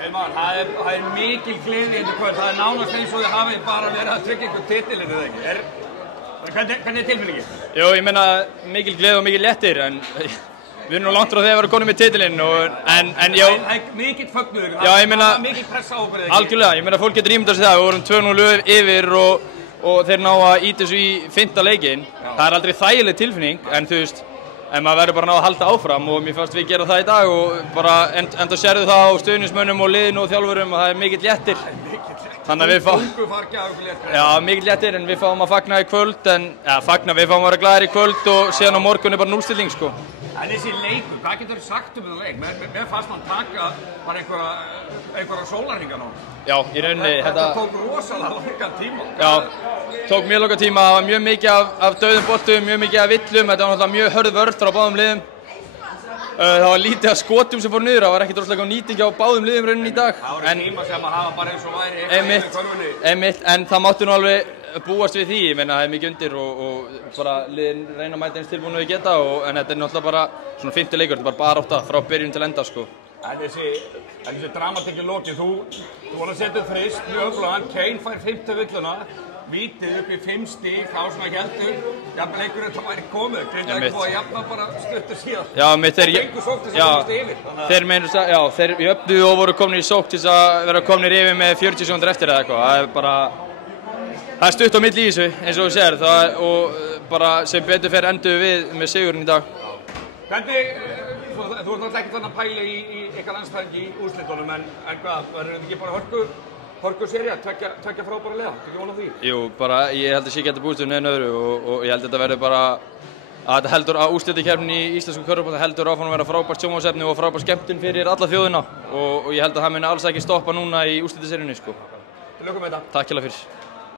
Heimar, það er mikil gleði í kvöld, það er nánast eins og þið hafið bara verið að tryggja einhver titil, er það ekki? Hvernig er tilfinningin? Jú, ég meina mikil gleði og mikil léttir, en við erum nú langt frá því að vera konum með titilinn, en já... Það er mikill fögnuður, það er mikill pressa á okkur, ekki? Algjörlega, ég meina fólk getur ímyndað sér það, við vorum 2-0 yfir og þeir ná að ýta þessu í 5. leikinn. Það er aldrei þægileg tilfinning, en þú veist, en maður verður bara að ná að halda áfram og mér fannst við gera það í dag og bara enda sérðu það á stuðningsmönnum og liðinu og þjálfurum að það er mikill léttir. Þannig að við fáum mikill léttir en við fáum að fagna í kvöld við fáum að vera glaðir í kvöld og síðan á morgun er bara núllstilling sko. En þessi leikur, hvað getur þið sagt um þetta leik? Mér fannst hann taka bara einhverja sólarhringa nú. Já, í rauninni þetta tók rosalega langan tíma. Já, tók mjög langan tíma, það var mjög mikið af dauðum boltum, mjög mikið af villum, þetta var náttúrulega mjög hörð vörn frá báðum liðum. Það var lítið af skotum sem fór niður, það var ekki droslega nýting á báðum liðum rauninni í dag. Það voru tíma sem að hafa bara eins og væri eitthvað í körfunni. Einmitt, en það mátti nú alveg búast við því, ég meina það er mikið undir og bara liðin reyna að mæta eins tilbúinu við geta en þetta er náttúrulega bara svona 5. leikur, þetta er bara barátta frá byrjun til enda sko. En þessi dramatík í lokið, þú voru að setja þrist mjög öflugan, Kane fær 5. villuna, vítið upp í 5 stík, þá svona heldur, jafnvel einhverju þetta væri komið, grinda ekki búið að jafna bara stuttur síðan. Já, mitt er þeir jöfnuðu og voru komnir í sókn til að vera komnir yfir með 40 sekúndur eftir eða eitthvað, það er bara það er stutt á milli í þessu, eins og þú sér, og bara sem betur fer endur við með sigurinn í dag. Hvernig, þú ert náttúrulega ekki þannig að pæla í eitthvað landstæðingi í úrslitunum, en hvað, verður þetta ekki bara hörku serja, tvekja frábæra liða, ekki vona því? Jú, bara ég held að sé geta búist um neðan öðru og ég held að þetta verður bara að þetta heldur að úrslitakeppnin í íslensku körfubolta heldur áfram að vera frábært sjónvarpsefni og frábært skemmtun fyrir alla þjóðina og ég held að það muni alls ekki stoppa núna í úrslitaseríunni sko. Til lukku með þetta. Takk fyrir.